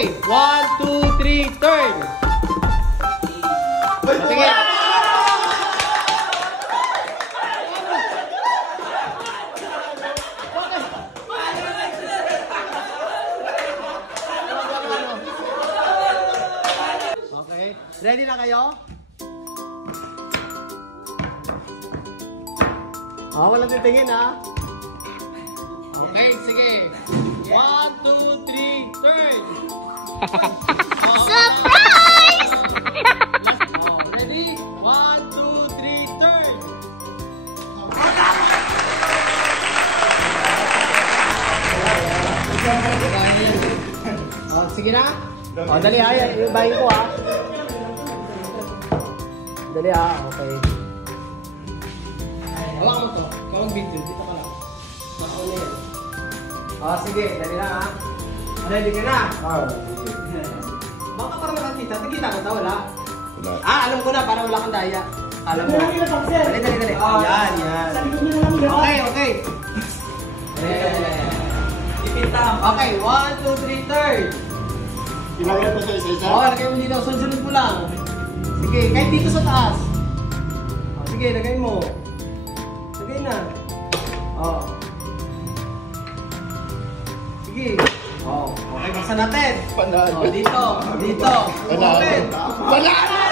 Okay, 1, 2, 3, turn! Sige! Okay, ready na kayo? Walang titingin ha. Okay, sige. 1, 2, 3, turn! Surprise! Ready? 1, 2, 3, turn! Sige na. Dali ha. Ibahin ko ha. Dali ha. Okay. Hawakan mo to. Ikaw mag-video. Dito ka lang. Makaw na yan. Sige. Dali na ha. Ready ka na? Baka parang nakakita. Nakita ka ta, wala? Alam ko na. Parang wala kang daya. Alam mo. Dali. Yan. Okay. Ipinta. Okay. 1, 2, 3, turn. Ilagay pa sa isa-isa? Lagay mo dito. Sunod mo lang. Sige. Kahit dito sa taas. Sige. Lagay mo. Lagay na. Sige. Okay, buksan natin. Dito. Open. Banana!